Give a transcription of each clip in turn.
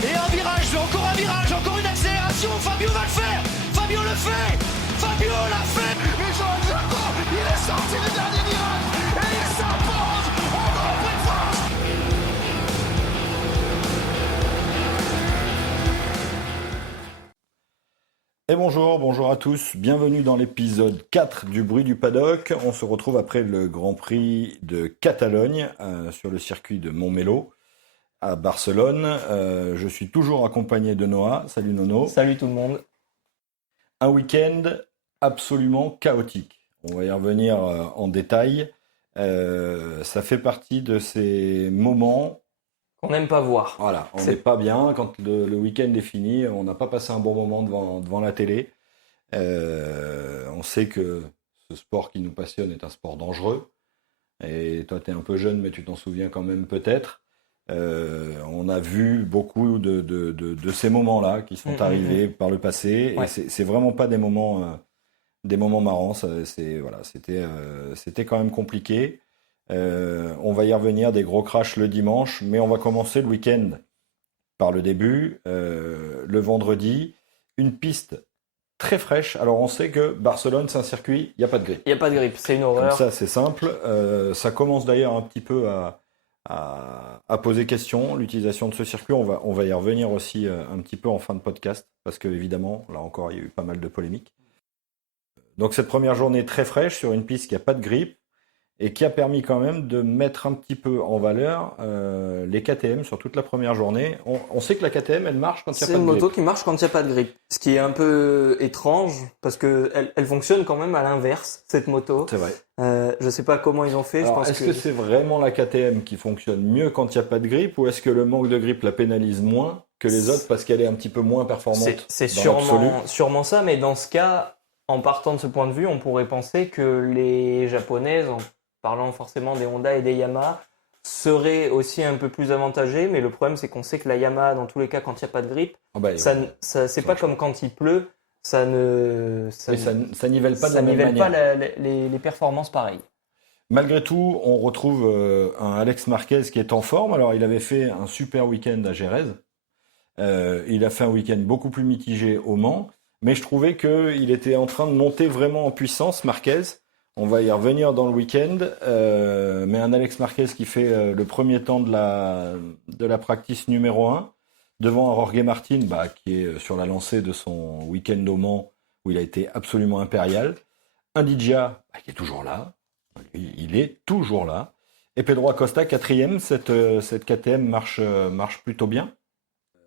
Et un virage, encore une accélération. Fabio va le faire. Fabio le fait. Fabio l'a fait. Et Johan Zarco, il est sorti du dernier virage. Et il s'impose au Grand Prix de France. Et bonjour à tous, bienvenue dans l'épisode 4 du Bruit du Paddock. On se retrouve après le Grand Prix de Catalogne sur le circuit de Montmelo à Barcelone. Je suis toujours accompagné de Noah. Salut Nono. Salut tout le monde. Un week-end absolument chaotique. On va y revenir en détail. Ça fait partie de ces moments Qu'on n'aime pas voir. Voilà, on n'est pas bien quand le week-end est fini, on n'a pas passé un bon moment devant la télé. On sait que ce sport qui nous passionne est un sport dangereux. Et toi, tu es un peu jeune, mais tu t'en souviens quand même peut-être. On a vu beaucoup de ces moments-là qui sont arrivés par le passé. Ouais. Et c'est vraiment pas des moments marrants. C'était quand même compliqué. On va y revenir, des gros crashs le dimanche, mais on va commencer le week-end par le début. Le vendredi, une piste très fraîche. Alors on sait que Barcelone, c'est un circuit, il n'y a pas de grip. Il n'y a pas de grip, c'est une horreur. Comme ça, c'est simple. Ça commence d'ailleurs un petit peu à poser question, l'utilisation de ce circuit. On va y revenir aussi un petit peu en fin de podcast, parce que évidemment, là encore, il y a eu pas mal de polémiques. Donc cette première journée très fraîche sur une piste qui n'a pas de grip, et qui a permis quand même de mettre un petit peu en valeur les KTM sur toute la première journée. On sait que la KTM, elle marche quand il n'y a pas de grip. C'est une moto qui marche quand il n'y a pas de grip. Ce qui est un peu étrange, parce qu'elle fonctionne quand même à l'inverse, cette moto. C'est vrai. Je ne sais pas comment ils ont fait. Alors, est-ce que c'est vraiment la KTM qui fonctionne mieux quand il n'y a pas de grip, ou est-ce que le manque de grip la pénalise moins que les autres parce qu'elle est un petit peu moins performante? C'est sûrement ça, mais dans ce cas, en partant de ce point de vue, on pourrait penser que les Japonaises, parlant forcément des Honda et des Yamaha, serait aussi un peu plus avantagé, mais le problème c'est qu'on sait que la Yamaha, dans tous les cas, quand il n'y a pas de grip, c'est pas comme quand il pleut, ça nivelle pas de la même manière. Les performances pareilles. Malgré tout, on retrouve un Alex Marquez qui est en forme. Alors il avait fait un super week-end à Jerez, il a fait un week-end beaucoup plus mitigé au Mans, mais je trouvais qu'il était en train de monter vraiment en puissance, Marquez. On va y revenir dans le week-end, mais un Alex Marquez qui fait le premier temps de la practice numéro 1, devant un Jorge Martin qui est sur la lancée de son week-end au Mans, où il a été absolument impérial. Un Digia qui est toujours là, il est toujours là. Et Pedro Acosta, 4e, cette KTM marche plutôt bien.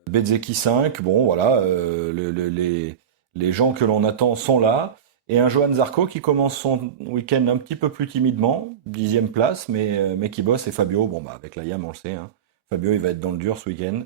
Bezzecchi 5, bon voilà, les gens que l'on attend sont là. Et un Johan Zarco qui commence son week-end un petit peu plus timidement, 10e place, mais qui bosse. Et Fabio, avec la Yam, on le sait, hein. Fabio, il va être dans le dur ce week-end,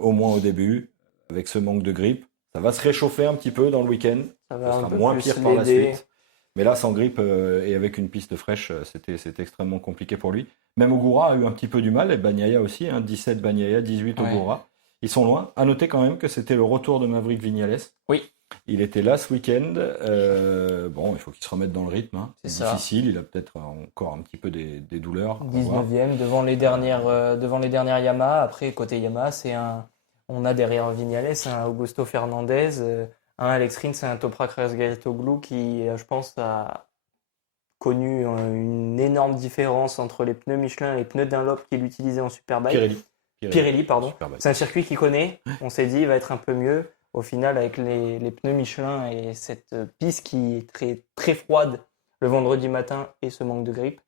au moins au début, avec ce manque de grip. Ça va se réchauffer un petit peu dans le week-end, ça sera moins pire par la suite. Mais là, sans grip et avec une piste fraîche, c'était extrêmement compliqué pour lui. Même Ogura a eu un petit peu du mal, et Bagnaia aussi, 17 Bagnaia, 18 Ogura. Ils sont loin. À noter quand même que c'était le retour de Maverick Viñales. Oui. Il était là ce week-end. Il faut qu'il se remette dans le rythme. Hein. C'est difficile. Il a peut-être encore un petit peu des douleurs. 19e devant les dernières Yamaha. Après, côté Yamaha, on a derrière Viñales un Augusto Fernandez, un Alex Rins, un Toprak Razgatlioglu qui, je pense, a connu une énorme différence entre les pneus Michelin et les pneus Dunlop qu'il utilisait en Superbike. Pirelli, pardon. Superbike. C'est un circuit qu'il connaît. On s'est dit, il va être un peu mieux. Au final, avec les pneus Michelin et cette piste qui est très, très froide le vendredi matin et ce manque de grip,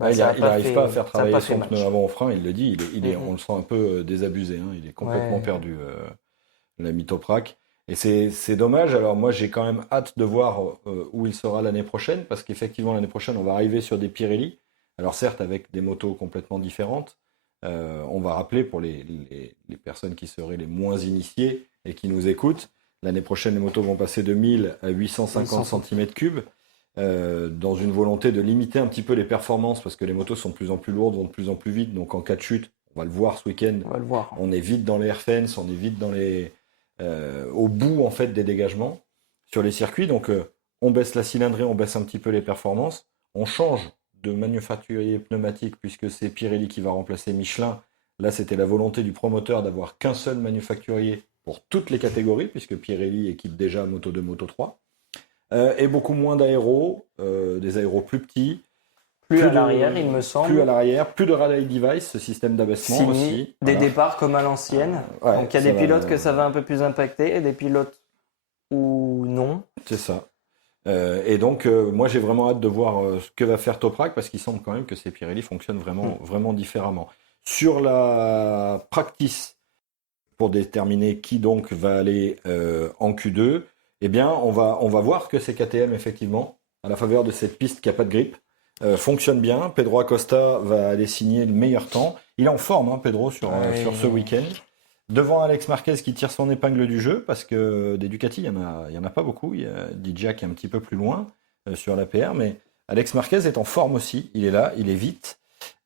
il n'arrive pas à faire travailler son pneu avant au frein, il le dit, on le sent un peu désabusé, hein, il est complètement perdu, l'ami Toprak. Et c'est dommage. Alors moi, j'ai quand même hâte de voir où il sera l'année prochaine, parce qu'effectivement, l'année prochaine, on va arriver sur des Pirelli. Alors certes, avec des motos complètement différentes. On va rappeler pour les personnes qui seraient les moins initiées et qui nous écoutent, l'année prochaine les motos vont passer de 1000 à 850 cm3 dans une volonté de limiter un petit peu les performances, parce que les motos sont de plus en plus lourdes, vont de plus en plus vite, donc en cas de chute, on va le voir ce week-end, on est vite dans les airfence, on est vite dans au bout en fait des dégagements sur les circuits, donc on baisse la cylindrée, on baisse un petit peu les performances, on change de manufacturier pneumatique, puisque c'est Pirelli qui va remplacer Michelin Là, c'était la volonté du promoteur d'avoir qu'un seul manufacturier pour toutes les catégories, puisque Pirelli équipe déjà Moto 2, Moto 3. Et beaucoup moins d'aéros, des aéros plus petits. Plus à l'arrière, il me semble. Plus à l'arrière, plus de rally device, ce système d'abaissement Fini, aussi. des Voilà. départs comme à l'ancienne. Ouais, Donc il y a ça des va, pilotes que ça va un peu plus impacter et des pilotes où non. C'est ça. Et donc, moi, j'ai vraiment hâte de voir ce que va faire Toprak, parce qu'il semble quand même que ces Pirelli fonctionnent vraiment différemment. Sur la practice, pour déterminer qui donc va aller en Q2, eh bien, on va voir que ces KTM, effectivement, à la faveur de cette piste qui n'a pas de grippe, fonctionne bien. Pedro Acosta va aller signer le meilleur temps. Il est en forme, hein, Pedro, sur ce week-end. Devant Alex Marquez qui tire son épingle du jeu, parce que des Ducati, il y en a pas beaucoup. Il y a Didja qui est un petit peu plus loin sur la PR, mais Alex Marquez est en forme aussi. Il est là, il est vite.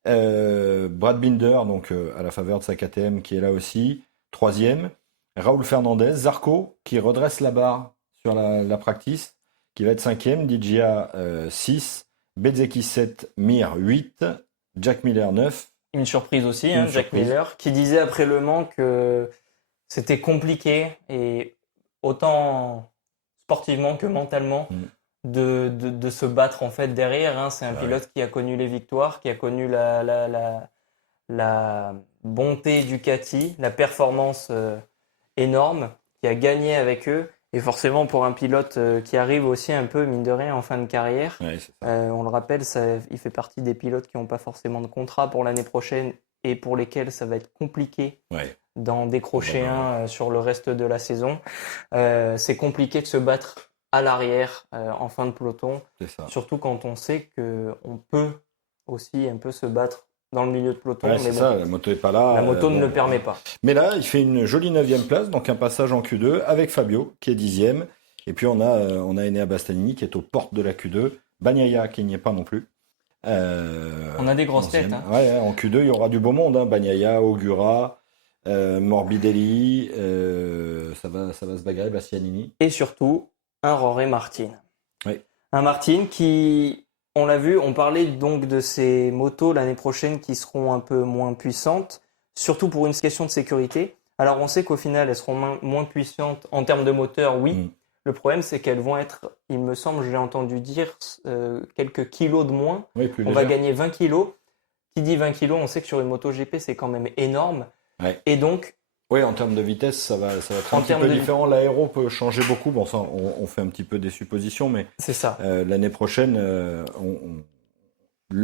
Brad Binder, donc à la faveur de sa KTM, qui est là aussi, 3e. Raúl Fernandez, Zarco, qui redresse la barre sur la practice, qui va être 5e. Didja 6. Bezzecchi 7, Mir 8, Jack Miller 9. Une surprise aussi, Une Jack surprise. Miller, qui disait après Le Mans que c'était compliqué, et autant sportivement que mentalement, de se battre en fait derrière. Hein. C'est un pilote qui a connu les victoires, qui a connu la bonté Ducati, la performance énorme, qui a gagné avec eux. Et forcément, pour un pilote qui arrive aussi un peu, mine de rien, en fin de carrière, Ouais, c'est ça. on le rappelle, il fait partie des pilotes qui n'ont pas forcément de contrat pour l'année prochaine et pour lesquels ça va être compliqué Ouais. d'en décrocher un sur le reste de la saison. C'est compliqué de se battre à l'arrière en fin de peloton, C'est ça. surtout quand on sait qu'on peut aussi un peu se battre dans le milieu de peloton. Ouais, mais c'est bon, ça, la moto est pas là. la moto ne bon. le permet pas. Mais là, il fait une jolie 9e place, donc un passage en Q2 avec Fabio qui est 10e. Et puis on a Enea Bastianini qui est aux portes de la Q2. Bagnaia qui n'y est pas non plus. On a des grosses 11e. têtes. Hein. Ouais, en Q2, il y aura du beau monde. Hein. Bagnaia, Ogura, Morbidelli, ça va se bagarrer, Bastianini. Et surtout, un Rory Martin. Oui. Un Martin qui, on l'a vu, on parlait donc de ces motos l'année prochaine qui seront un peu moins puissantes, surtout pour une question de sécurité. Alors on sait qu'au final, elles seront moins puissantes en termes de moteur, oui. Le problème, c'est qu'elles vont être, il me semble, j'ai entendu dire, quelques kilos de moins. Oui, plus On va légère. gagner 20 kilos. Qui dit 20 kilos, on sait que sur une moto GP, c'est quand même énorme. Ouais. Et donc, Oui, en termes de vitesse, ça va être En un petit termes peu de- différent. L'aéro peut changer beaucoup. Bon, ça, on fait un petit peu des suppositions, mais c'est ça. l'année prochaine,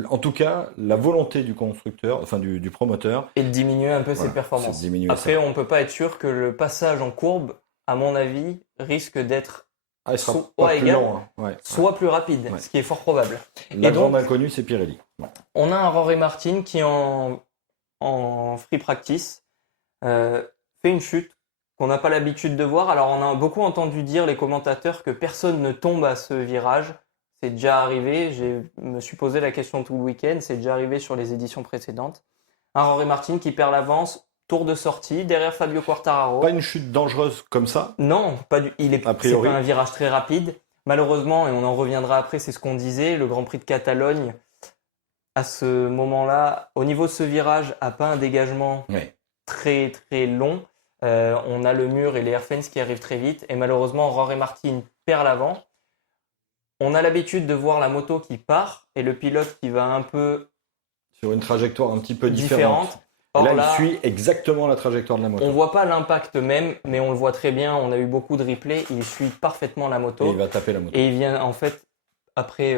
en tout cas, la volonté du constructeur, enfin du promoteur, Et de diminuer un peu ses voilà, performances. c'est de diminuer Après, ça. on peut pas être sûr que le passage en courbe, à mon avis, risque d'être Ah, il sera soit pas plus égal, lent. Hein. Ouais. soit plus rapide, Ouais. ce qui est fort probable. La et grande donc- inconnue, c'est Pirelli. Ouais. On a un Rory Martin qui, en free practice, fait une chute qu'on n'a pas l'habitude de voir. Alors, on a beaucoup entendu dire, les commentateurs, que personne ne tombe à ce virage. C'est déjà arrivé. Je me suis posé la question tout le week-end. C'est déjà arrivé sur les éditions précédentes. Un Rory Martin qui perd l'avance, tour de sortie, derrière Fabio Quartararo. Pas une chute dangereuse comme ça. Non, il est A priori. c'est pas un virage très rapide. Malheureusement, et on en reviendra après, c'est ce qu'on disait, le Grand Prix de Catalogne, à ce moment-là, au niveau de ce virage, a pas un dégagement Ouais. très très long. On a le mur et les airfans qui arrivent très vite. Et malheureusement, Rory Martin perd l'avant. On a l'habitude de voir la moto qui part et le pilote qui va un peu Sur une trajectoire un petit peu différente. différente. Et Or là, là, il suit exactement la trajectoire de la moto. on voit pas l'impact même, mais on le voit très bien. On a eu beaucoup de replays. Il suit parfaitement la moto. Et il va taper la moto. Et il vient, en fait, après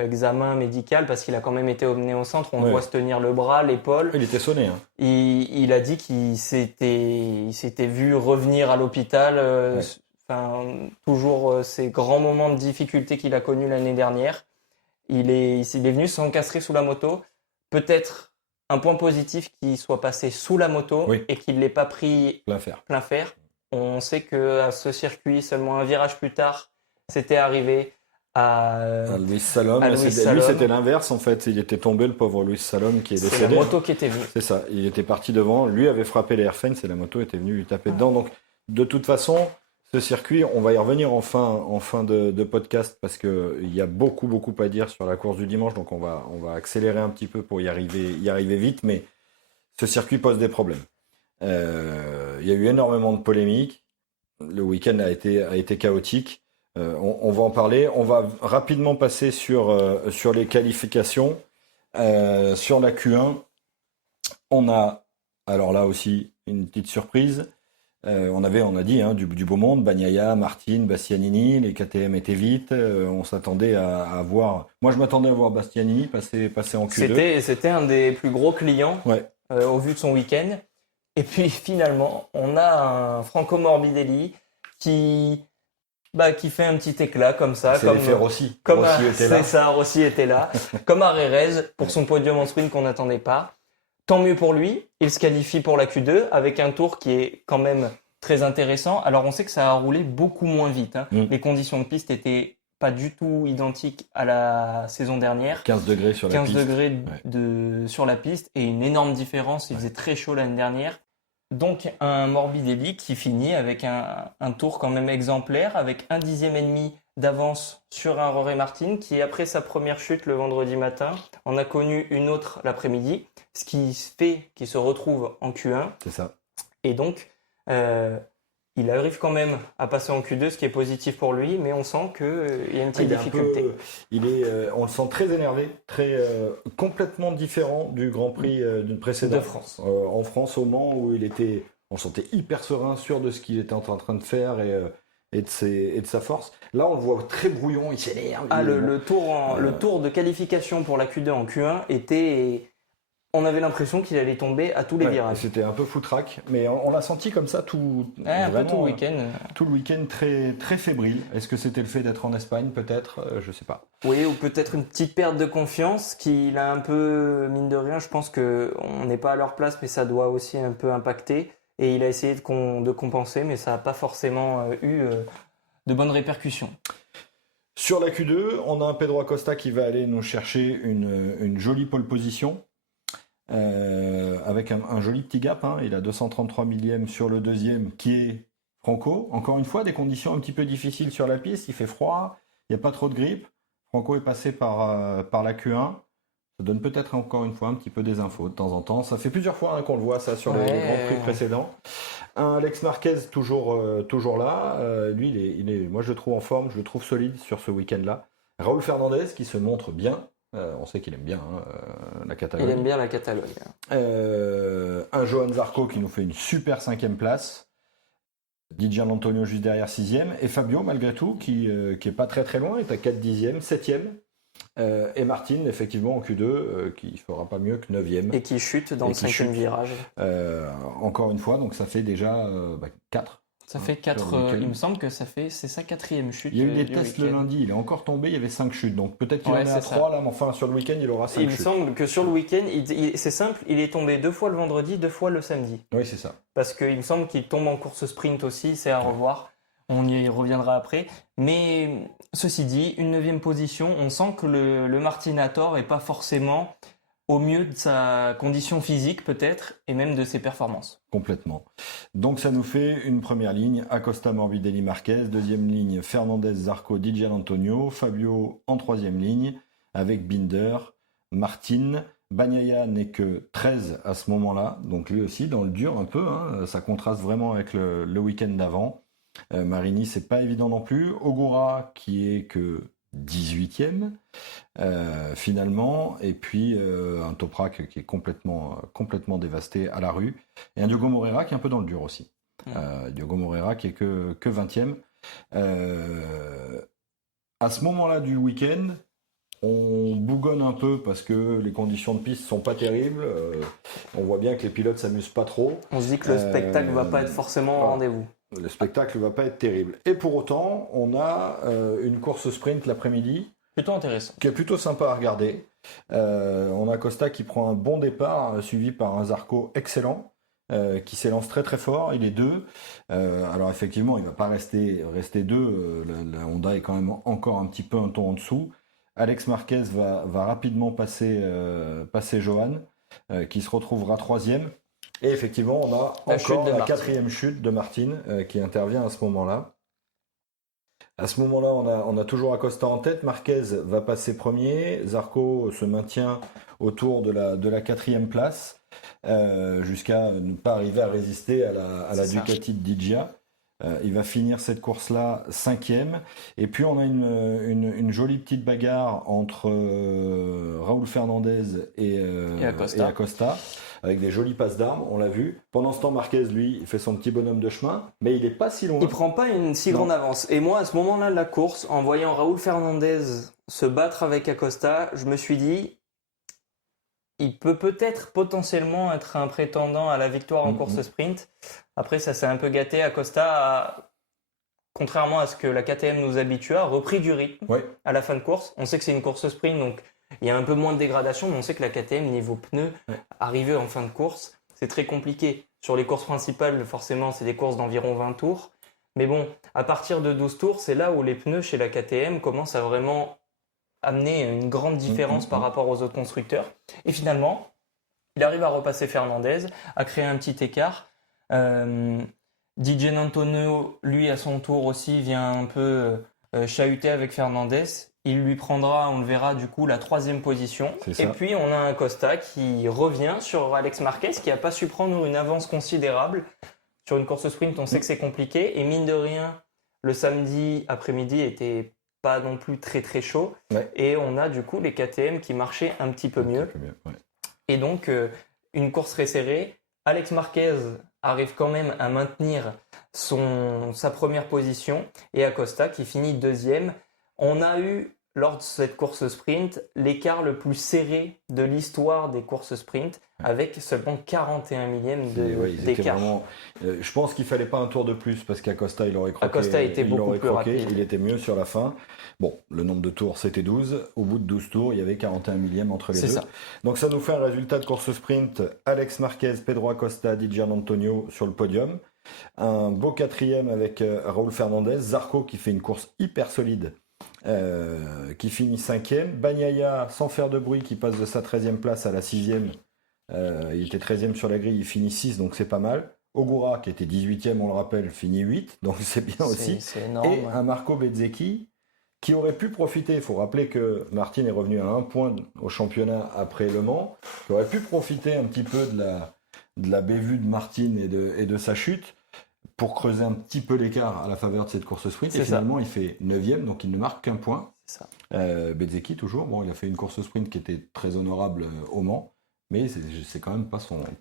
examen médical, parce qu'il a quand même été emmené au centre, on le Ouais. voit se tenir le bras, l'épaule. Il était sonné. Hein. Il a dit qu'il s'était vu revenir à l'hôpital. Ouais. Enfin, toujours ces grands moments de difficulté qu'il a connus l'année dernière. Il est venu s'encastrer sous la moto. Peut-être un point positif qu'il soit passé sous la moto Oui. et qu'il ne l'ait pas pris Plein fer. plein fer. On sait qu'à ce circuit, seulement un virage plus tard, c'était arrivé à Luis Salom. à Luis Lui, Salom. c'était l'inverse en fait. Il était tombé, le pauvre Luis Salom, qui est c'est la décédé. moto qui était venue. C'est ça. Il était parti devant. Lui avait frappé les airfans et la moto était venue lui taper dedans. Donc, de toute façon, ce circuit, on va y revenir en fin de podcast parce que il y a beaucoup à dire sur la course du dimanche. Donc, on va accélérer un petit peu pour y arriver vite. Mais ce circuit pose des problèmes. Il y a eu énormément de polémiques. Le week-end a été chaotique. On va en parler. On va rapidement passer sur les qualifications. Sur la Q1, on a, alors là aussi, une petite surprise. On a dit du beau monde, Bagnaia, Martin, Bastianini, les KTM étaient vite. On s'attendait à voir. Moi, je m'attendais à voir Bastianini passer en Q2. C'était un des plus gros clients au vu de son week-end. Et puis finalement, on a un Franco Morbidelli qui fait un petit éclat comme ça. C'est l'effet Rossi. Rossi était là. C'est ça, Rossi était là. Comme à Rérez pour son podium en sprint qu'on n'attendait pas. Tant mieux pour lui, il se qualifie pour la Q2 avec un tour qui est quand même très intéressant. Alors on sait que ça a roulé beaucoup moins vite. Les conditions de piste étaient pas du tout identiques à la saison dernière. 15 degrés sur la piste. 15 degrés sur la piste et une énorme différence. Il faisait très chaud l'année dernière. Donc un Morbidelli qui finit avec un tour quand même exemplaire, avec 1 dixième et demi d'avance sur un Jorge Martin qui, après sa première chute le vendredi matin, en a connu une autre l'après-midi, ce qui fait qu'il se retrouve en Q1. C'est ça. Et donc, il arrive quand même à passer en Q2, ce qui est positif pour lui, mais on sent qu'il y a une petite difficulté. On le sent très énervé, complètement différent du Grand Prix précédent. De France. En France, au Mans, où on le sentait hyper serein, sûr de ce qu'il était en train de faire et de sa force. Là, on le voit très brouillon, il s'énerve. Le tour de qualification pour la Q2 en Q1 était... On avait l'impression qu'il allait tomber à tous les virages. C'était un peu foutraque, mais on l'a senti comme ça tout le week-end. Tout le week-end très, très fébrile. Est-ce que c'était le fait d'être en Espagne, peut-être? Je sais pas. Oui, ou peut-être une petite perte de confiance qu'il a un peu, mine de rien. Je pense qu'on n'est pas à leur place, mais ça doit aussi un peu impacter. Et il a essayé de compenser, mais ça n'a pas forcément eu de bonnes répercussions. Sur la Q2, on a un Pedro Acosta qui va aller nous chercher une jolie pole position. Avec un joli petit gap, il a 233 millièmes sur le deuxième qui est Franco. Encore une fois, des conditions un petit peu difficiles sur la piste, il fait froid, il n'y a pas trop de grippe. Franco est passé par la Q1. Ça donne peut-être encore une fois un petit peu des infos de temps en temps. Ça fait plusieurs fois qu'on le voit ça sur les Grands Prix précédents. Un Alex Marquez toujours là. Lui, il est, moi je le trouve en forme, je le trouve solide sur ce week-end-là. Raúl Fernandez qui se montre bien. On sait qu'il aime bien la Catalogne. Il aime bien la Catalogne. Un Johan Zarco qui nous fait une super 5e place. Di Giannantonio juste derrière 6e. Et Fabio, malgré tout, qui est pas très très loin, est à 4 dixièmes, 7e. Et Martin, effectivement, en Q2, qui fera pas mieux que 9e. Et qui chute dans le 5e virage. Encore une fois, donc ça fait déjà 4. Ça fait 4, il me semble que c'est sa 4e chute. Il y a eu des tests le lundi, il est encore tombé, il y avait 5 chutes, donc peut-être qu'il en est à 3 là, mais enfin sur le week-end il aura 5 chutes. Il me semble que sur le week-end, c'est simple, il est tombé 2 fois le vendredi, 2 fois le samedi. Oui, c'est ça. Parce qu'il me semble qu'il tombe en course sprint aussi, c'est à revoir, on y reviendra après. Mais ceci dit, une 9e position, on sent que le Martinator n'est pas forcément au mieux de sa condition physique peut-être, et même de ses performances. Complètement. Donc ça nous fait une première ligne, Acosta, Morbidelli, Marquez, deuxième ligne, Fernandez, Zarco, Di Giannantonio, Fabio en troisième ligne, avec Binder, Martin, Bagnaia n'est que 13 à ce moment-là, donc lui aussi dans le dur un peu, ça contraste vraiment avec le week-end d'avant. Marini, c'est pas évident non plus. Ogura qui est que 18e finalement, et puis un Toprak qui est complètement dévasté à la rue, et un Diogo Moreira qui est un peu dans le dur aussi. Diogo Moreira qui est que 20e. À ce moment-là du week-end, on bougonne un peu parce que les conditions de piste sont pas terribles. On voit bien que les pilotes s'amusent pas trop. On se dit que le spectacle va pas être forcément au rendez-vous. Le spectacle va pas être terrible. Et pour autant, on a une course sprint l'après-midi. Plutôt intéressant. Qui est plutôt sympa à regarder. On a Costa qui prend un bon départ, suivi par un Zarco excellent, qui s'élance très très fort. Il est 2. Alors effectivement, il va pas rester 2. La Honda est quand même encore un petit peu un ton en dessous. Alex Marquez va rapidement passer Johan, qui se retrouvera 3e. Et effectivement, on a encore la 4e chute de Martin qui intervient à ce moment-là. À ce moment-là, on a toujours Acosta en tête. Marquez va passer premier. Zarco se maintient autour de la 4e place. jusqu'à ne pas arriver à résister à la C'est ça. Ducati de Digia. Il va finir cette course-là 5e. Et puis on a une jolie petite bagarre entre Raúl Fernandez et Acosta, avec des jolies passes d'armes, on l'a vu. Pendant ce temps, Marquez, lui, il fait son petit bonhomme de chemin, mais il est pas si loin. Il prend pas une si grande avance. Et moi, à ce moment-là de la course, en voyant Raúl Fernandez se battre avec Acosta, je me suis dit, il peut peut-être potentiellement être un prétendant à la victoire en course sprint. Après, ça s'est un peu gâté. Acosta, contrairement à ce que la KTM nous habitua, a repris du rythme à la fin de course. On sait que c'est une course sprint, donc il y a un peu moins de dégradation, mais on sait que la KTM, niveau pneus, arrivé en fin de course, c'est très compliqué. Sur les courses principales, forcément, c'est des courses d'environ 20 tours. Mais bon, à partir de 12 tours, c'est là où les pneus chez la KTM commencent à vraiment amener une grande différence par rapport aux autres constructeurs. Et finalement, il arrive à repasser Fernandez, à créer un petit écart. Di Giannantonio, lui, à son tour aussi, vient un peu chahuter avec Fernandez. Il lui prendra, on le verra du coup, la 3e position. Et puis, on a un Costa qui revient sur Alex Marquez, qui n'a pas su prendre une avance considérable. Sur une course sprint, on sait que c'est compliqué. Et mine de rien, le samedi après-midi était pas non plus très très chaud. Et on a du coup les KTM qui marchaient un petit peu mieux. Et donc, une course très serrée. Alex Marquez arrive quand même à maintenir sa première position. Et Acosta qui finit 2e. On a eu, lors de cette course sprint, l'écart le plus serré de l'histoire des courses sprint, avec seulement 41 millièmes d'écart. Je pense qu'il fallait pas un tour de plus, parce qu'Acosta, il aurait croqué. Acosta était beaucoup plus rapide. Il était mieux sur la fin. Bon, le nombre de tours, c'était 12. Au bout de 12 tours, il y avait 41 millièmes entre les deux. Ça. Donc ça nous fait un résultat de course sprint. Alex Marquez, Pedro Acosta, Di Giannantonio sur le podium. Un beau 4e avec Raúl Fernandez. Zarco qui fait une course hyper solide. Qui finit 5e. Bagnaia, sans faire de bruit, qui passe de sa 13e place à la 6e. Il était 13e sur la grille, il finit 6, donc c'est pas mal. Ogura, qui était 18e, on le rappelle, finit 8, donc c'est bien aussi. C'est énorme. Et un Marco Bezzecchi, qui aurait pu profiter. Il faut rappeler que Martin est revenu à 1 point au championnat après Le Mans, qui aurait pu profiter un petit peu de la bévue de Martin et de sa chute, pour creuser un petit peu l'écart à la faveur de cette course sprint. Et finalement, il fait 9e, donc il ne marque qu'un point. Bezzecchi, toujours. Bon, il a fait une course sprint qui était très honorable au Mans, mais c'est quand même pas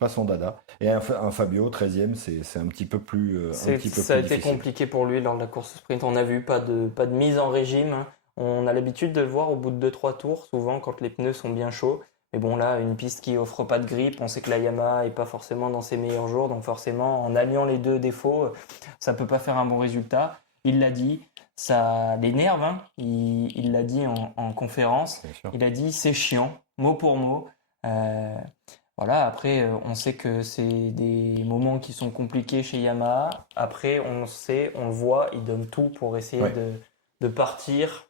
son dada. Et un Fabio, 13e, c'est un petit peu plus ça a été compliqué pour lui lors de la course sprint. On a vu pas de mise en régime. On a l'habitude de le voir au bout de 2-3 tours, souvent quand les pneus sont bien chauds. Mais bon, là, une piste qui offre pas de grip, on sait que la Yamaha est pas forcément dans ses meilleurs jours, donc forcément, en alliant les deux défauts, ça peut pas faire un bon résultat. Il l'a dit, ça l'énerve, hein. Il l'a dit en conférence. Il a dit c'est chiant, mot pour mot. Voilà, après, on sait que c'est des moments qui sont compliqués chez Yamaha. Après, on le voit, il donne tout pour essayer de partir,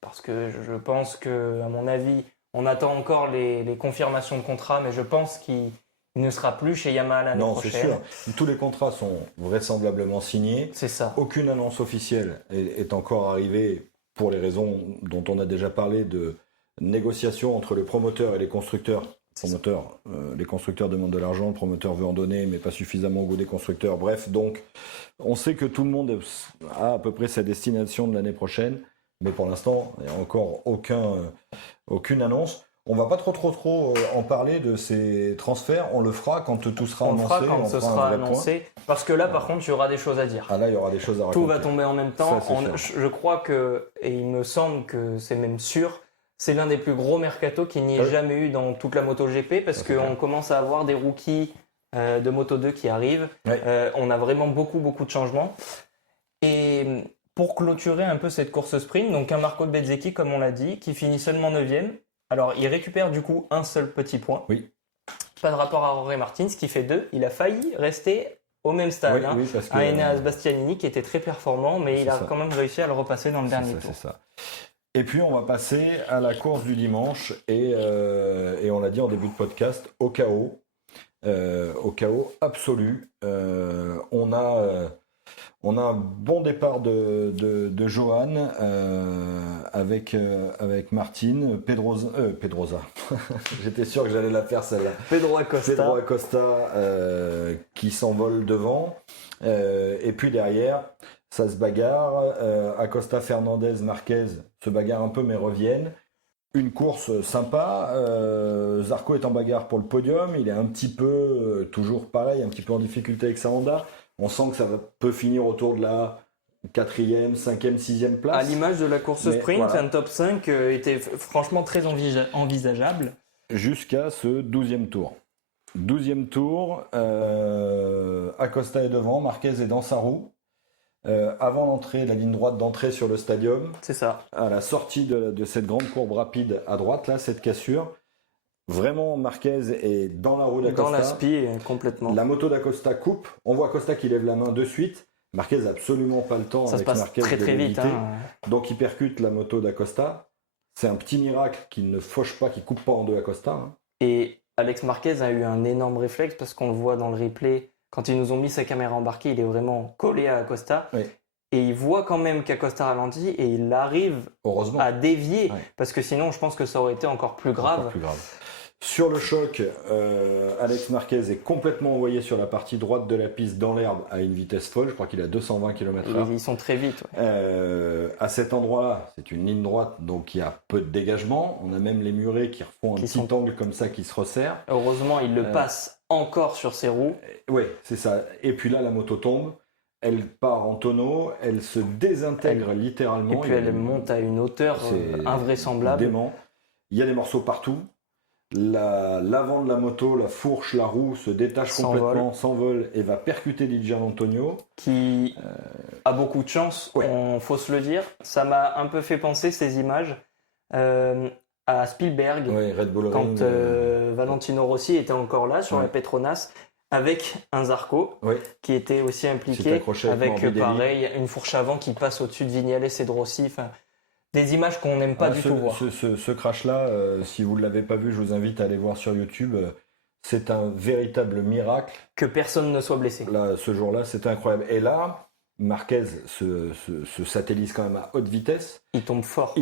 parce que je pense que, à mon avis, on attend encore les confirmations de contrat, mais je pense qu'il ne sera plus chez Yamaha l'année prochaine. Non, c'est sûr. Tous les contrats sont vraisemblablement signés. C'est ça. Aucune annonce officielle est encore arrivée, pour les raisons dont on a déjà parlé, de négociations entre les promoteurs et les constructeurs. Les constructeurs demandent de l'argent, le promoteur veut en donner, mais pas suffisamment au goût des constructeurs. Bref, donc, on sait que tout le monde a à peu près sa destination de l'année prochaine. Mais pour l'instant, il n'y a encore aucune annonce. On va pas trop en parler de ces transferts. On le fera quand tout sera annoncé. On le fera quand ce sera annoncé. Parce que là, par contre, il y aura des choses à dire. Ah là, il y aura des choses à raconter. Tout va tomber en même temps. Ça, je crois que, et il me semble que c'est même sûr, c'est l'un des plus gros mercatos qu'il n'y ait jamais eu dans toute la MotoGP, parce qu'on commence à avoir des rookies de Moto2 qui arrivent. On a vraiment beaucoup de changements. Et pour clôturer un peu cette course sprint, donc un Marco Bezzecchi, comme on l'a dit, qui finit seulement 9e. Alors, il récupère du coup un seul petit point. Oui. Pas de rapport à Jorge Martin, ce qui fait 2. Il a failli rester au même stade. Parce que, Enéas Bastianini, qui était très performant, mais il a quand même réussi à le repasser dans le dernier tour. C'est ça. Et puis, on va passer à la course du dimanche. Et on l'a dit en début de podcast, au chaos. Au chaos absolu. On On a un bon départ de Johan avec Martin, Pedrosa. J'étais sûr que j'allais la faire celle-là. Pedro Acosta. Qui s'envole devant. Et puis derrière, ça se bagarre. Acosta, Fernandez, Marquez se bagarrent un peu mais reviennent. Une course sympa. Zarco est en bagarre pour le podium. Il est un petit peu, toujours pareil, un petit peu en difficulté avec sa Honda. On sent que ça peut finir autour de la 4e, 5e, 6e place. À l'image de la course sprint, voilà. un top 5 était franchement très envisageable. Jusqu'à ce 12e tour. 12e tour, Acosta est devant, Marquez est dans sa roue. Avant l'entrée, la ligne droite d'entrée sur le stadium, C'est ça. à la sortie de cette grande courbe rapide à droite, là, cette cassure, vraiment Marquez est dans la roue d'Acosta. Dans la spi, complètement. La moto d'Acosta coupe, on voit Acosta qui lève la main de suite. Marquez n'a absolument pas le temps Ça se avec passe Marquez très de très vite. l'éviter. Hein. Donc il percute la moto d'Acosta. C'est un petit miracle qu'il ne fauche pas, qu'il coupe pas en deux Acosta. Hein. Et Alex Marquez a eu un énorme réflexe parce qu'on le voit dans le replay. Quand ils nous ont mis sa caméra embarquée, il est vraiment collé à Acosta. Oui. Et il voit quand même qu'Acosta ralentit et il arrive Heureusement. à dévier. Ouais. Parce que sinon, je pense que ça aurait été encore plus grave. Encore plus grave. Sur le choc, Alex Marquez est complètement envoyé sur la partie droite de la piste dans l'herbe à une vitesse folle. Je crois qu'il a 220 km/h. Ils sont très vite. Ouais. À cet endroit-là, c'est une ligne droite, donc il y a peu de dégagement. On a même les murets qui refont un petit angle comme ça qui se resserrent. Heureusement, il le passe encore sur ses roues. Oui, c'est ça. Et puis là, la moto tombe. Elle part en tonneau, elle se désintègre littéralement. Et puis elle monte à une hauteur invraisemblable. Dément. Il y a des morceaux partout. L'avant de la moto, la fourche, la roue se détache complètement, s'envole et va percuter Di Gianantonio. Qui a beaucoup de chance, faut se le dire. Ça m'a un peu fait penser, ces images, à Spielberg, Red Bull quand Valentino Rossi était encore là sur la Petronas, avec un Zarco qui était aussi impliqué, avec pareil, une fourche avant qui passe au-dessus de Vignales et de Rossi. Enfin, des images qu'on n'aime pas du tout voir. Ce crash-là, si vous ne l'avez pas vu, je vous invite à aller voir sur YouTube. C'est un véritable miracle. Que personne ne soit blessé. Là, ce jour-là, c'était incroyable. Et là, Marquez se satellise quand même à haute vitesse. Il tombe fort.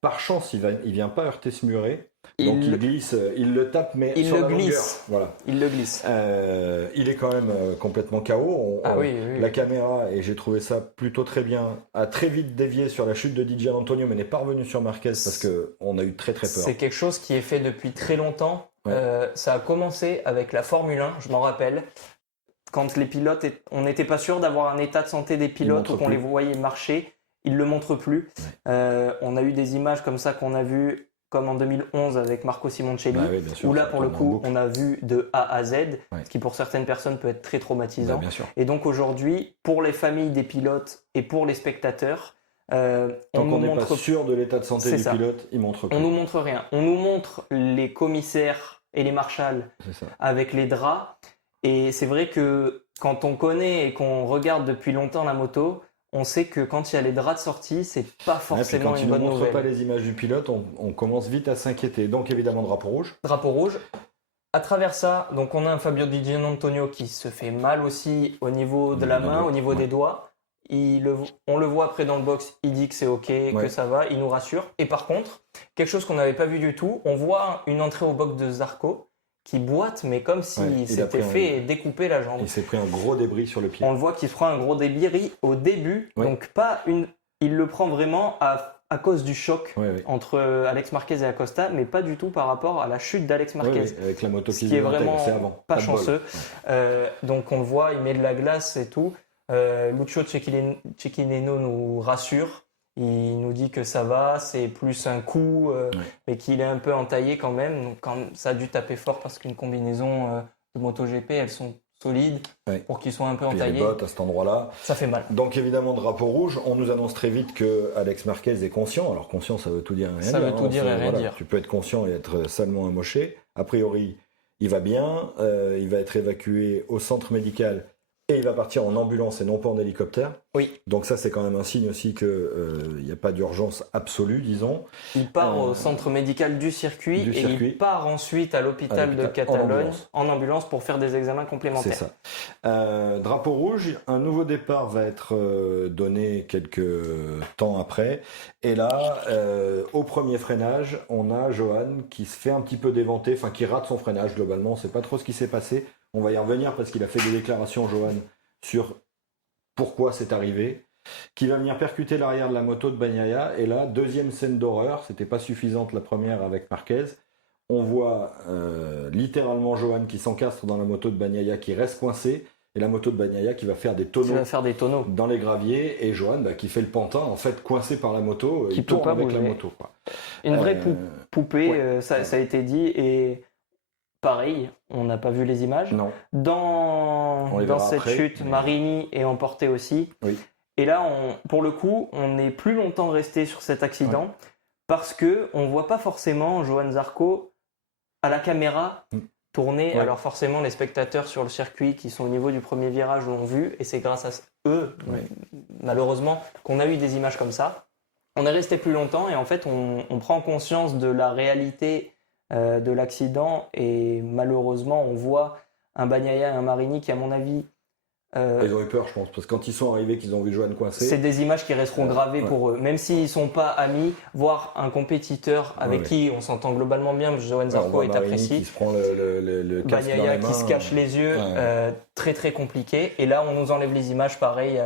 Par chance, il vient pas heurter ce muret. Donc il glisse, il le tape, mais sur la longueur. Voilà. Il le glisse. Il est quand même complètement KO. Oui. La caméra, et j'ai trouvé ça plutôt très bien, a très vite dévié sur la chute de Di Gianantonio, mais n'est pas revenu sur Marquez parce qu'on a eu très très peur. C'est quelque chose qui est fait depuis très longtemps. Ça a commencé avec la Formule 1, je m'en rappelle. Quand les pilotes, on n'était pas sûr d'avoir un état de santé des pilotes ou qu'on les voyait marcher. Ils ne le montrent plus. On a eu des images comme ça qu'on a vues, comme en 2011 avec Marco Simoncelli, où là, pour le coup, on a vu de A à Z, ce qui pour certaines personnes peut être très traumatisant. Et donc aujourd'hui, pour les familles des pilotes et pour les spectateurs, tant qu'on n'est pas sûr de l'état de santé du pilote, ils montrent plus. On nous montre rien. On nous montre les commissaires et les marshals avec les draps. Et c'est vrai que quand on connaît et qu'on regarde depuis longtemps la moto, on sait que quand il y a les draps de sortie, c'est pas forcément une bonne nouvelle. Quand ils ne montrent pas les images du pilote, on commence vite à s'inquiéter. Donc évidemment, drapeau rouge. Drapeau rouge. À travers ça, donc on a un Fabio Di Gianantonio qui se fait mal aussi au niveau de la main, au niveau des doigts. On le voit après dans le box, il dit que c'est ok, que ça va, il nous rassure. Et par contre, quelque chose qu'on n'avait pas vu du tout, on voit une entrée au box de Zarco qui boite, mais comme s'il s'était fait découper la jambe. Il s'est pris un gros débris sur le pied. On le voit qu'il se prend un gros débris au début, donc il le prend vraiment à cause du choc entre Alex Marquez et Acosta, mais pas du tout par rapport à la chute d'Alex Marquez. Avec la moto qui est vraiment pas chanceux. Donc on le voit, il met de la glace et tout. Lucio Cecchineno nous rassure. Il nous dit que ça va, c'est plus un coup, mais qu'il est un peu entaillé quand même. Donc ça a dû taper fort parce qu'une combinaison de MotoGP, elles sont solides pour qu'ils soient un peu entaillés. Les bottes à cet endroit-là. Ça fait mal. Donc évidemment, drapeau rouge. On nous annonce très vite que Alex Marquez est conscient. Alors conscient, ça veut tout dire et rien dire. Ça veut tout dire et rien dire. Tu peux être conscient et être salement amoché. A priori, il va bien. Il va être évacué au centre médical Et il va partir en ambulance et non pas en hélicoptère. Oui. Donc ça, c'est quand même un signe aussi qu'il n'y a pas d'urgence absolue, disons. Il part au centre médical du circuit et il part ensuite à l'hôpital de Catalogne en ambulance pour faire des examens complémentaires. C'est ça. Drapeau rouge, un nouveau départ va être donné quelques temps après. Et là, au premier freinage, on a Johan qui se fait un petit peu déventer, enfin qui rate son freinage globalement. On ne sait pas trop ce qui s'est passé. On va y revenir parce qu'il a fait des déclarations, Johan, sur pourquoi c'est arrivé, qui va venir percuter l'arrière de la moto de Bagnaia. Et là, deuxième scène d'horreur, c'était pas suffisante la première avec Marquez. On voit littéralement Johan qui s'encastre dans la moto de Bagnaia, qui reste coincé, et la moto de Bagnaia qui va faire des tonneaux, dans les graviers, et Johan qui fait le pantin, en fait coincé par la moto, qui il tourne avec bouger. la moto. Quoi. Une vraie poupée, ouais. Ça a été dit, et pareil, on n'a pas vu les images. Non. Dans cette après, chute, Marini est emporté aussi. Oui. Et là, pour le coup, on n'est plus longtemps resté sur cet accident parce que on voit pas forcément Johan Zarco à la caméra tourner. Ouais. Alors forcément, les spectateurs sur le circuit qui sont au niveau du premier virage l'ont vu, et c'est grâce à eux, malheureusement, qu'on a eu des images comme ça. On est resté plus longtemps et en fait, on prend conscience de la réalité de l'accident, et malheureusement on voit un Bagnaia et un Marini qui, à mon avis, ils ont eu peur, je pense, parce que quand ils sont arrivés, qu'ils ont vu Johan coincé, c'est des images qui resteront gravées pour eux, même s'ils sont pas amis, voir un compétiteur avec qui on s'entend globalement bien, parce que Johan Zarco est Marini apprécié, qui se prend le casque dans Bagnaia les mains, qui se cache les yeux, très très compliqué, et là on nous enlève les images pareil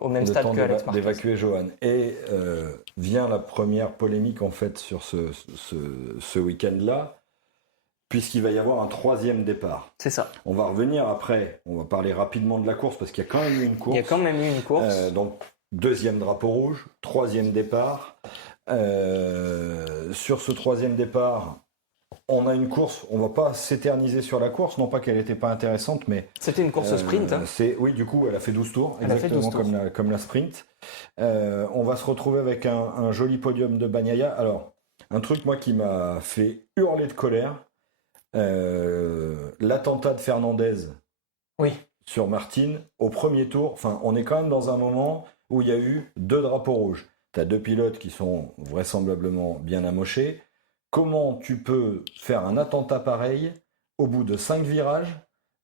au même stade que Alex Marquez. D'évacuer Johan. Et vient la première polémique en fait sur ce week-end-là, puisqu'il va y avoir un troisième départ. C'est ça. On va revenir après, on va parler rapidement de la course, parce qu'il y a quand même eu une course. Il y a quand même eu une course. Donc, deuxième drapeau rouge, troisième départ. Sur ce troisième départ, on a une course, on ne va pas s'éterniser sur la course, non pas qu'elle n'était pas intéressante, mais... C'était une course sprint. Oui, du coup, elle a fait 12 tours, elle exactement a fait 12 tours. Comme la sprint. On va se retrouver avec un joli podium de Bagnaia. Alors, un truc, moi, qui m'a fait hurler de colère, l'attentat de Fernandez sur Martin au premier tour. Enfin, on est quand même dans un moment où il y a eu 2 drapeaux rouges. Tu as 2 pilotes qui sont vraisemblablement bien amochés. Comment tu peux faire un attentat pareil au bout de 5 virages,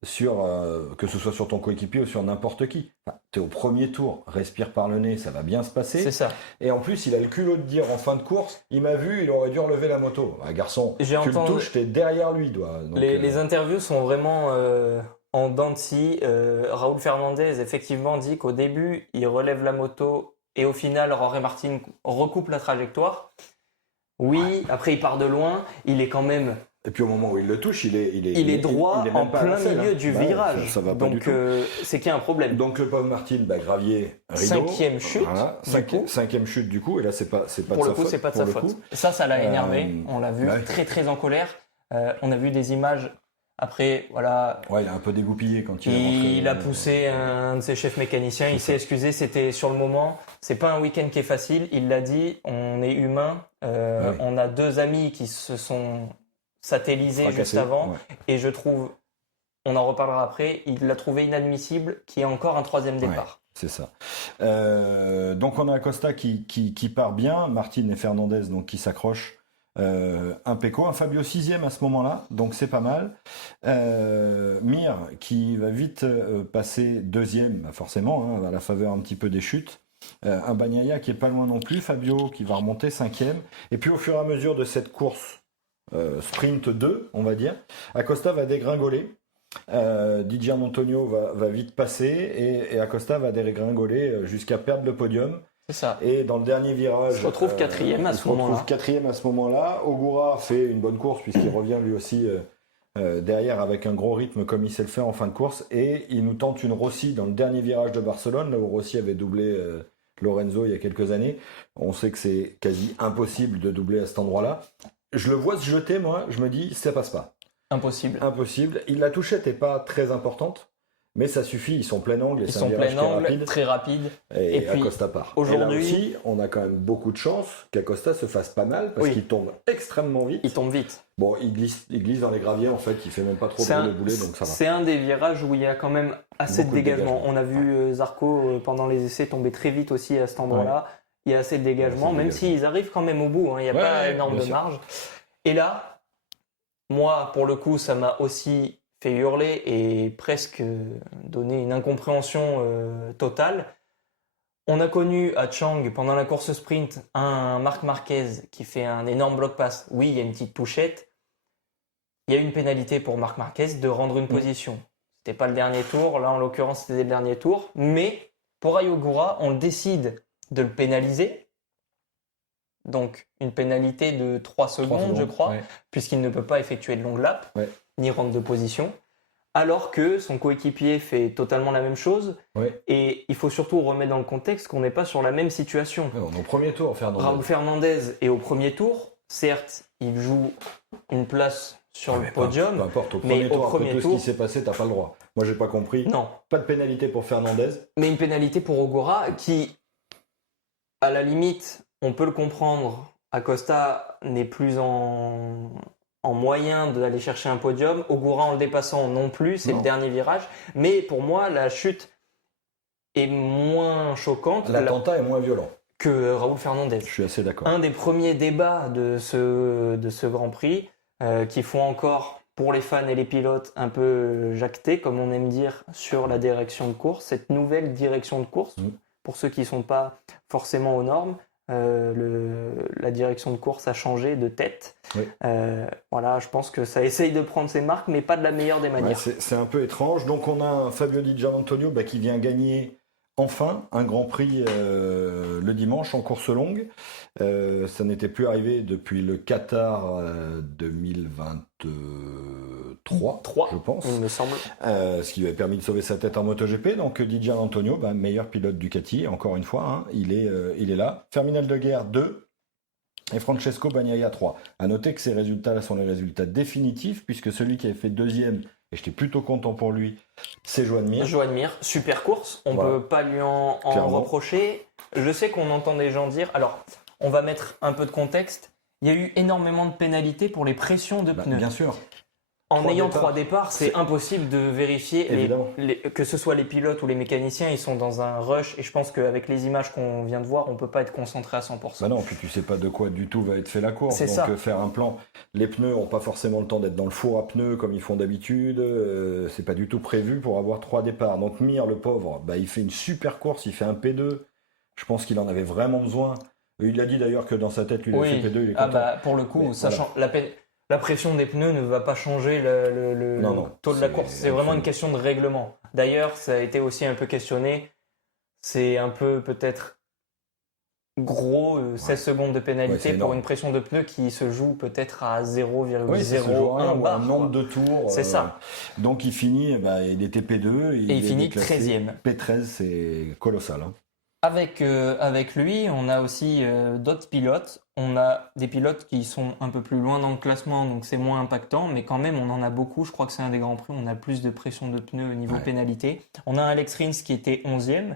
que ce soit sur ton coéquipier ou sur n'importe qui? Enfin, tu es au premier tour, respire par le nez, ça va bien se passer. C'est ça. Et en plus, il a le culot de dire en fin de course, il m'a vu, il aurait dû relever la moto. Ah, garçon, tu le touches, t'es derrière lui. Donc, les interviews sont vraiment en dents de scie. Raúl Fernandez, effectivement, dit qu'au début, il relève la moto et au final, Jorge Martin recoupe la trajectoire. Oui, après, il part de loin, il est quand même... Et puis au moment où il le touche, il est droit il est en plein milieu du virage. Ça va pas du tout. Donc c'est qu'il y a un problème. Donc le pauvre Martin, gravier, rideau. 5e chute. Voilà, 5e chute du coup. Et là c'est pas de sa faute. Pour le coup, c'est pas de sa faute. Ça l'a énervé. On l'a vu très très en colère. On a vu des images. Après, voilà. Ouais, il a un peu dégoupillé quand il est rentré. Il a poussé un de ses chefs mécaniciens. Il s'est excusé. C'était sur le moment. C'est pas un week-end qui est facile. Il l'a dit. On est humain. On a 2 amis qui se sont satellisés juste avant. Et je trouve, on en reparlera après, il l'a trouvé inadmissible qu'il y ait encore un 3e départ. C'est ça. Donc on a Acosta qui part bien, Martin et Fernandez donc qui s'accrochent. Un Pecco, un Fabio 6e à ce moment-là, donc c'est pas mal. Mir qui va vite passer 2e, forcément, à la faveur un petit peu des chutes. Un Bagnaia qui est pas loin non plus, Fabio qui va remonter 5e. Et puis au fur et à mesure de cette course sprint 2, on va dire, Acosta va dégringoler. Di Giannantonio va vite passer et Acosta va dégringoler jusqu'à perdre le podium. C'est ça. Et dans le dernier virage, il se retrouve 4e à ce moment-là. 4e à ce moment-là. Ogura fait une bonne course puisqu'il revient lui aussi derrière avec un gros rythme comme il sait le faire en fin de course. Et il nous tente une Rossi dans le dernier virage de Barcelone, là où Rossi avait doublé Lorenzo il y a quelques années. On sait que c'est quasi impossible de doubler à cet endroit-là. Je le vois se jeter, moi, je me dis, ça passe pas. Impossible. La touchette n'est pas très importante. mais ça suffit, ils sont plein angle et Ils c'est un sont virage plein qui est angle, rapide. très rapide. Et Et puis, Acosta part. aujourd'hui- Et là aussi, on a quand même beaucoup de chance qu'Acosta se fasse pas mal parce Oui. qu'il tombe extrêmement vite. Il tombe vite. Bon, il glisse dans les graviers en fait, il fait même pas trop C'est de un, boulet, donc ça va. c'est un des virages où il y a quand même assez Beaucoup de de dégagement. dégagement. On a vu Zarco pendant les essais tomber très vite aussi à cet endroit-là. Il y a assez de dégagement, assez de même dégagement. s'ils arrivent quand même au bout. Il n'y a Ouais, pas ouais, énorme bien de sûr. marge. Et là, moi, pour le coup, ça m'a aussi fait hurler et presque donné une incompréhension totale. On a connu à Chang, pendant la course sprint, un Marc Marquez qui fait un énorme bloc pass. Oui, il y a une petite touchette. Il y a une pénalité pour Marc Marquez de rendre une position. C'était pas le dernier tour. Là, en l'occurrence, c'était le dernier tour. Mais pour Ayo Ogura, on décide de le pénaliser. Donc, une pénalité de 3 secondes, je crois, ouais. puisqu'il ne peut pas effectuer de longue lap, Ouais. ni rendre de position. Alors que son coéquipier fait totalement la même chose. Ouais. Et il faut surtout remettre dans le contexte qu'on n'est pas sur la même situation. Ouais, on est au premier tour, Fernando. Raoul Fernandez est au premier tour. Certes, il joue une place sur le podium. Peu importe, au mais premier au tour, après premier tout ce tour- qui s'est passé, t'as pas le droit. Moi, j'ai pas compris. Non, Pas de pénalité pour Fernandez. mais une pénalité pour Ogura qui, à la limite, on peut le comprendre. Acosta n'est plus en moyen d'aller chercher un podium. Ogura en le dépassant non plus, c'est Non. le dernier virage. Mais pour moi, la chute est moins choquante L'attentat est moins violent. que Raoul Fernandez. Je suis assez d'accord. Un des premiers débats de ce Grand Prix qui font encore, pour les fans et les pilotes, un peu jacter, comme on aime dire, sur la direction de course, cette nouvelle direction de course. Pour ceux qui ne sont pas forcément aux normes, la direction de course a changé de tête. Oui. Voilà, je pense que ça essaye de prendre ses marques, mais pas de la meilleure des Ouais, manières. c'est un peu étrange. Donc, on a un Fabio Di Giannantonio qui vient gagner enfin un Grand Prix le dimanche en course longue. Ça n'était plus arrivé depuis le Qatar 2023, 3, je pense. il me semble. Ce qui lui a permis de sauver sa tête en MotoGP. Donc Di Giannantonio, meilleur pilote Ducati, encore une fois, hein, il est là. Fermin Aldeguer 2 et Francesco Bagnaia 3. À noter que ces résultats-là sont les résultats définitifs, puisque celui qui avait fait deuxième, et j'étais plutôt content pour lui, c'est Joan Mir. Joan Mir, super course, on Voilà. peut pas lui en Clairement. reprocher. Je sais qu'on entend des gens dire, alors on va mettre un peu de contexte, il y a eu énormément de pénalités pour les pressions de pneus. Bien sûr. En 3 ayant départs. 3 départs, c'est impossible de vérifier. Évidemment. Que ce soit les pilotes ou les mécaniciens, ils sont dans un rush. Et je pense qu'avec les images qu'on vient de voir, on peut pas être concentré à 100%. Bah non, puis tu sais pas de quoi du tout va être fait la course. C'est Donc ça. Faire un plan, les pneus ont pas forcément le temps d'être dans le four à pneus comme ils font d'habitude. C'est pas du tout prévu pour avoir 3 départs. Donc Mir, le pauvre, il fait une super course, il fait un P2. Je pense qu'il en avait vraiment besoin. Il a dit d'ailleurs que dans sa tête, lui, il a Oui. fait P2, il est content. Pour le coup, Mais sachant la pression des pneus ne va pas changer le Non, taux de la c'est course. C'est vraiment absolument. une question de règlement. D'ailleurs, ça a été aussi un peu questionné. C'est un peu peut-être gros, 16 secondes de Ouais, pénalité c'est pour énorme. une pression de pneus qui se joue peut-être à 0,01 Oui, ça se joue à rien, ou un bar. nombre quoi. de tours. C'est ça. Donc il finit, il était P2. Et il est finit déclassé. 13e. P13, c'est colossal. Hein. Avec lui, on a aussi d'autres pilotes. On a des pilotes qui sont un peu plus loin dans le classement, donc c'est moins impactant, mais quand même, on en a beaucoup. Je crois que c'est un des grands prix. On a plus de pression de pneus au niveau Ouais. pénalité. On a Alex Rins qui était 11e,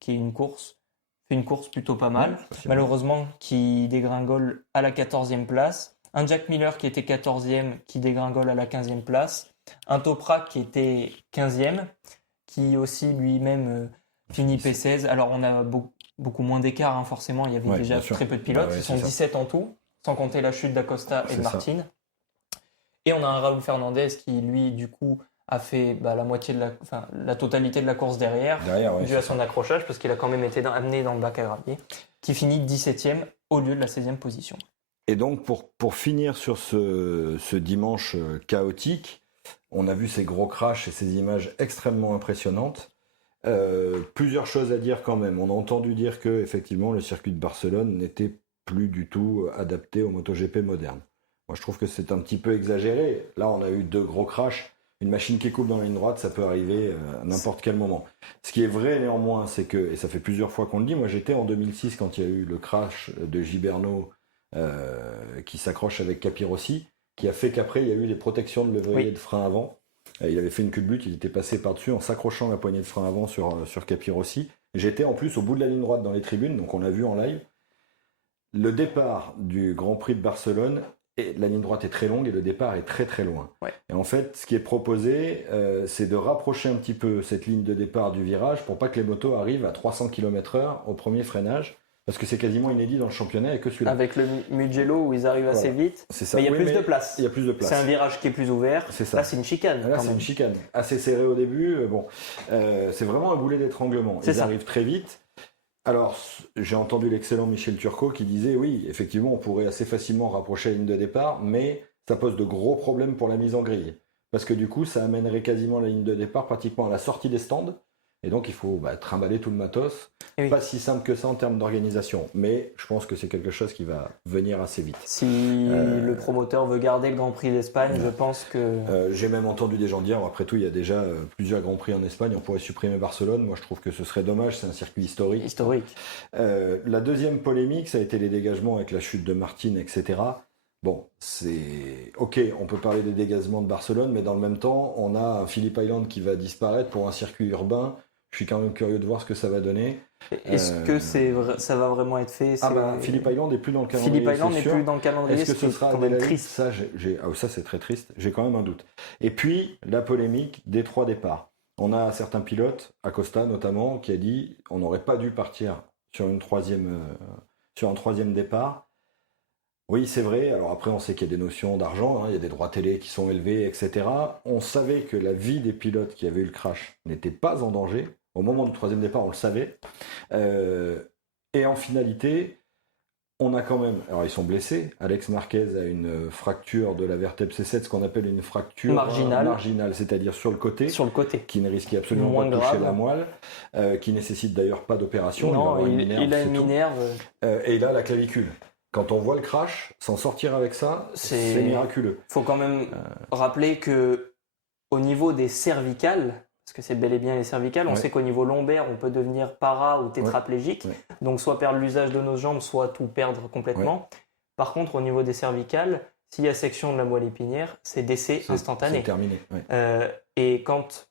qui est fait une course plutôt pas mal. facilement. Malheureusement, qui dégringole à la 14e place. Un Jack Miller qui était 14e, qui dégringole à la 15e place. Un Toprak qui était 15e, qui aussi lui-même finit P16. Alors, on a beaucoup moins d'écart, hein, forcément. Il y avait Ouais, déjà bien sûr. très peu de pilotes. Bah ouais, Ils sont c'est ça. 17 en tout, sans compter la chute d'Acosta et C'est de ça. Martin. Et on a un Raoul Fernandez qui, lui, du coup, a fait la moitié la totalité de la course derrière, Derrière, ouais, dû à son accrochage, parce qu'il a quand même été amené dans le bac à gravier, qui finit 17e au lieu de la 16e position. Et donc, pour finir sur ce dimanche chaotique, on a vu ces gros crashs et ces images extrêmement impressionnantes. Plusieurs choses à dire quand même. On a entendu dire que effectivement le circuit de Barcelone n'était plus du tout adapté au MotoGP moderne. Moi, je trouve que c'est un petit peu exagéré. Là, on a eu 2 gros crashs. Une machine qui coupe dans la ligne droite, ça peut arriver à n'importe quel moment. Ce qui est vrai néanmoins, c'est que, et ça fait plusieurs fois qu'on le dit, moi j'étais en 2006 quand il y a eu le crash de Giberno qui s'accroche avec Capirossi, qui a fait qu'après il y a eu les protections de levier Oui. de frein avant. Il avait fait une culbute, il était passé par-dessus en s'accrochant la poignée de frein avant sur Capirossi. J'étais en plus au bout de la ligne droite dans les tribunes, donc on l'a vu en live. Le départ du Grand Prix de Barcelone, et la ligne droite est très longue et le départ est très très loin. Ouais. Et en fait, ce qui est proposé, c'est de rapprocher un petit peu cette ligne de départ du virage pour pas que les motos arrivent à 300 km/h au premier freinage, parce que c'est quasiment inédit dans le championnat et que celui-là. Avec le Mugello où ils arrivent assez vite, C'est ça. mais il y a Oui, plus mais de place. Il y a plus de place. C'est un virage qui est plus ouvert. C'est ça. Là, c'est une chicane. Là, quand c'est même. une chicane. Assez serrée au début. C'est vraiment un boulet d'étranglement. C'est Ils ça. arrivent très vite. Alors, j'ai entendu l'excellent Michel Turcot qui disait, oui, effectivement, on pourrait assez facilement rapprocher la ligne de départ, mais ça pose de gros problèmes pour la mise en grille. Parce que du coup, ça amènerait quasiment la ligne de départ pratiquement à la sortie des stands. Et donc, il faut trimballer tout le matos. Et oui. Pas si simple que ça en termes d'organisation. Mais je pense que c'est quelque chose qui va venir assez vite. Si le promoteur veut garder le Grand Prix d'Espagne, je pense que... J'ai même entendu des gens dire, après tout, il y a déjà plusieurs Grands Prix en Espagne, on pourrait supprimer Barcelone. Moi, je trouve que ce serait dommage, c'est un circuit historique. La deuxième polémique, ça a été les dégagements avec la chute de Martin, etc. Bon, c'est... Ok, on peut parler des dégagements de Barcelone, mais dans le même temps, on a un Phillip Island qui va disparaître pour un circuit urbain. Je suis quand même curieux de voir ce que ça va donner. Est-ce que ça va vraiment être fait? Phillip Island n'est plus dans le calendrier. Phillip Island n'est plus dans le calendrier. Est-ce que ce sera quand même triste? Ça, c'est très triste. J'ai quand même un doute. Et puis, la polémique des 3 départs. On a certains pilotes, Acosta notamment, qui a dit on n'aurait pas dû partir sur un troisième départ. Oui, c'est vrai. Alors après, on sait qu'il y a des notions d'argent, hein, il y a des droits télé qui sont élevés, etc. On savait que la vie des pilotes qui avaient eu le crash n'était pas en danger. Au moment du 3e départ, on le savait. Et en finalité, on a quand même... Alors, ils sont blessés. Alex Marquez a une fracture de la vertèbre C7, ce qu'on appelle une fracture marginale, c'est-à-dire sur le côté. Sur le côté. Qui ne risquait absolument Moins pas de toucher grave. la moelle, qui nécessite d'ailleurs pas d'opération. Non, il a une tout. minerve. Et il a la clavicule. Quand on voit le crash, s'en sortir avec ça, c'est miraculeux. Il faut quand même rappeler que au niveau des cervicales, parce que c'est bel et bien les cervicales, on sait qu'au niveau lombaire, on peut devenir para ou tétraplégique, donc soit perdre l'usage de nos jambes, soit tout perdre complètement. Par contre, au niveau des cervicales, s'il y a section de la moelle épinière, c'est décès instantané. C'est terminé. Et quand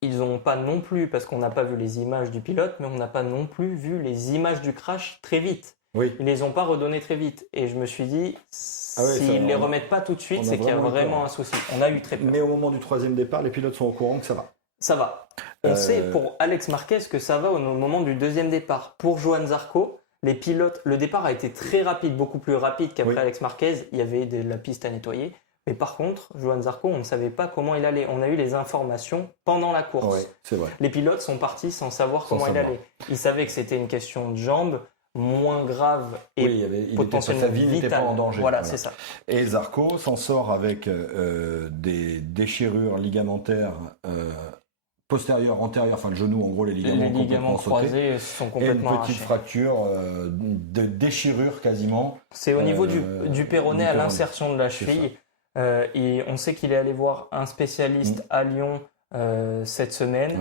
ils n'ont pas non plus, parce qu'on n'a pas vu les images du pilote, mais on n'a pas non plus vu les images du crash très vite. Oui. Ils les ont pas redonnées très vite. Et je me suis dit, s'ils les remettent pas tout de suite, c'est qu'il y a vraiment un souci. On a eu très peur. Mais au moment du 3e départ, les pilotes sont au courant que ça va. Ça va. On sait pour Alex Marquez que ça va au moment du 2e départ. Pour Johan Zarco, les pilotes, le départ a été très rapide, beaucoup plus rapide qu'après Alex Marquez. Il y avait de la piste à nettoyer. Mais par contre, Johan Zarco, on ne savait pas comment il allait. On a eu les informations pendant la course. Ouais, c'est vrai. Les pilotes sont partis sans savoir comment il allait. Ils savaient que c'était une question de jambes, moins grave et potentiellement sa vie n'était pas en danger. Voilà, c'est ça. Et Zarco s'en sort avec des déchirures ligamentaires postérieures, antérieures, enfin le genou, en gros les ligaments croisés sont complètement et une petite fracture de déchirure quasiment. C'est au niveau du péroné à l'insertion de la cheville. Et on sait qu'il est allé voir un spécialiste à Lyon cette semaine.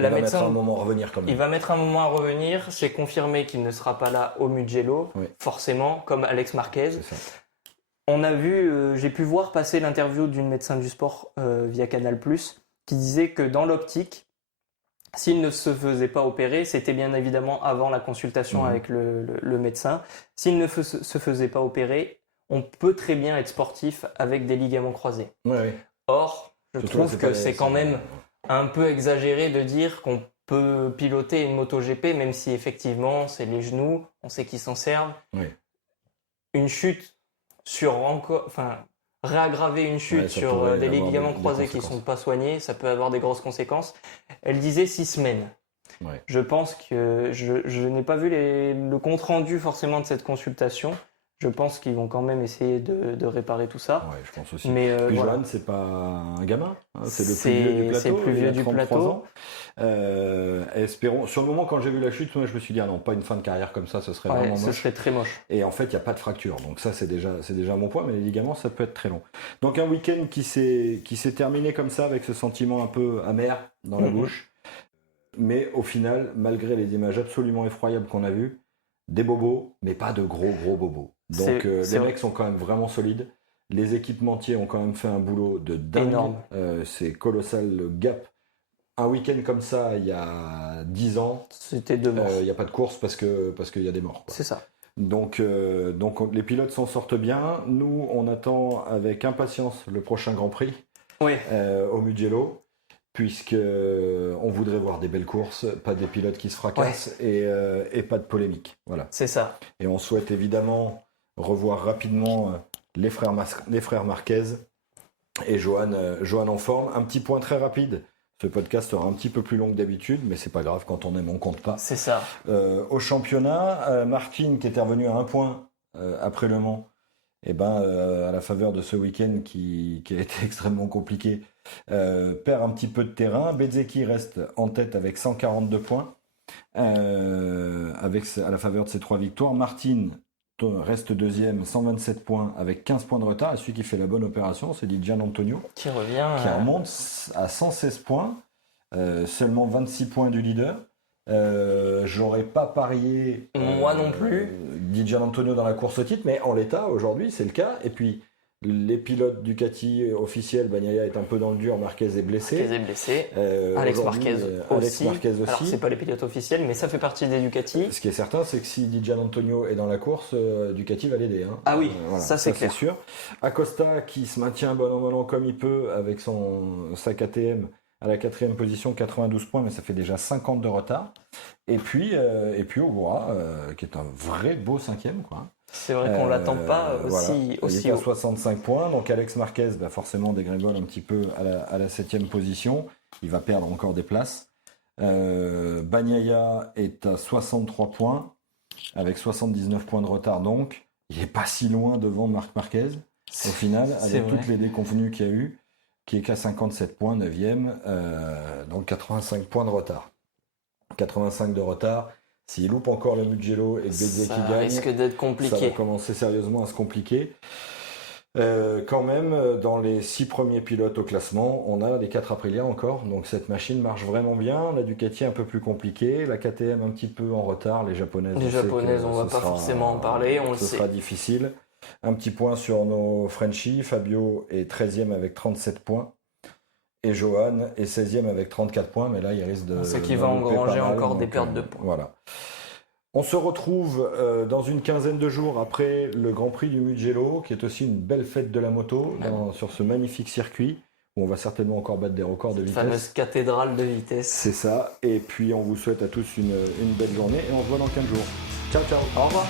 Il va mettre un moment à revenir quand même. Il va mettre un moment à revenir. C'est confirmé qu'il ne sera pas là au Mugello, forcément, comme Alex Marquez. On a vu, j'ai pu voir passer l'interview d'une médecin du sport via Canal+, qui disait que dans l'optique, s'il ne se faisait pas opérer, c'était bien évidemment avant la consultation avec le médecin, s'il ne se faisait pas opérer, on peut très bien être sportif avec des ligaments croisés. Or, je trouve que c'est quand même un peu exagéré de dire qu'on peut piloter une MotoGP, même si effectivement c'est les genoux, on sait qu'ils s'en servent. Une chute réaggraver une chute sur des ligaments croisés qui ne sont pas soignés, ça peut avoir des grosses conséquences. Elle disait 6 semaines. Je pense que je n'ai pas vu le compte rendu forcément de cette consultation. Je pense qu'ils vont quand même essayer de réparer tout ça. Ouais, je pense aussi. Mais puis Johan, c'est pas un gamin, hein, c'est le plus vieux du plateau. C'est le plus vieux du plateau. Espérons. Sur le moment, quand j'ai vu la chute, moi, je me suis dit non, pas une fin de carrière comme ça, ce serait vraiment moche. Ce serait très moche. Et en fait, il n'y a pas de fracture, donc ça, c'est déjà mon point. Mais les ligaments, ça peut être très long. Donc un week-end qui s'est terminé comme ça, avec ce sentiment un peu amer dans la bouche. Mais au final, malgré les images absolument effroyables qu'on a vues, des bobos, mais pas de gros bobos. Donc les mecs sont quand même vraiment solides. Les équipementiers ont quand même fait un boulot de dingue. Énorme. C'est colossal le gap. Un week-end comme ça, il y a 10 ans, C'était 2 morts. il n'y a pas de course parce qu'il y a des morts, quoi. C'est ça. Donc les pilotes s'en sortent bien. Nous, on attend avec impatience le prochain Grand Prix Oui. au Mugello, puisque on voudrait voir des belles courses, pas des pilotes qui se fracassent et pas de polémique. Voilà. C'est ça. Et on souhaite évidemment revoir rapidement les frères Marquez et Johan en forme. Un petit point très rapide. Ce podcast sera un petit peu plus long que d'habitude, mais c'est pas grave, quand on aime, on compte pas. C'est ça. Au championnat, Martin, qui était revenu à 1 point après Le Mans, à la faveur de ce week-end qui a été extrêmement compliqué, perd un petit peu de terrain. Bezzecchi reste en tête avec 142 points, à la faveur de ses 3 victoires. Martin reste deuxième, 127 points avec 15 points de retard. Et celui qui fait la bonne opération, c'est Gian Antonio, Qui revient. qui remonte à 116 points, seulement 26 points du leader. J'aurais pas parié Moi non plus. Gian Antonio dans la course au titre, mais en l'état, aujourd'hui, c'est le cas. Et puis, les pilotes Ducati officiels, Bagnaia est un peu dans le dur, Marquez est blessé. Marquez est blessé. Alex Marquez aussi. Alors, c'est pas les pilotes officiels, mais ça fait partie des Ducati. Ce qui est certain, c'est que si Gian Antonio est dans la course, Ducati va l'aider. Hein. Ah oui, Voilà, ça c'est clair. sûr. Acosta qui se maintient bon an mal an comme il peut avec sa KTM à la 4e position, 92 points, mais ça fait déjà 50 de retard. Et puis Ogura, qui est un vrai beau 5e, quoi. C'est vrai qu'on l'attend pas Voilà. aussi Il est à haut. 65 points, donc Alex Marquez forcément dégrégole un petit peu à la 7e position. Il va perdre encore des places. Bagnaia est à 63 points, avec 79 points de retard donc. Il n'est pas si loin devant Marc Marquez, au final, C'est avec vrai. toutes les déconvenues qu'il y a eu, qui est qu'à 57 points, 9e, donc 85 points de retard. 85 de retard. S'il loupe encore le Mugello et que Bezzecchi Ça gagne, risque d'être ça va compliqué. commencer sérieusement à se compliquer. Quand même, dans les 6 premiers pilotes au classement, on a les 4 Aprilia encore, donc cette machine marche vraiment bien. La Ducati un peu plus compliquée, la KTM un petit peu en retard, les japonaises. Les japonaises, on va pas forcément en parler, on le Ce sait. sera difficile. Un petit point sur nos Frenchies, Fabio est 13e avec 37 points. Et Johan est 16e avec 34 points, mais là il risque de... Ce qui va d'en louper engranger pas mal, encore des donc, pertes de points. Voilà. On se retrouve dans une quinzaine de jours après le Grand Prix du Mugello, qui est aussi une belle fête de la moto sur ce magnifique circuit, où on va certainement encore battre des records de vitesse. Fameuse cathédrale de vitesse. C'est ça. Et puis on vous souhaite à tous une belle journée et on se voit dans 15 jours. Ciao, ciao. Au revoir.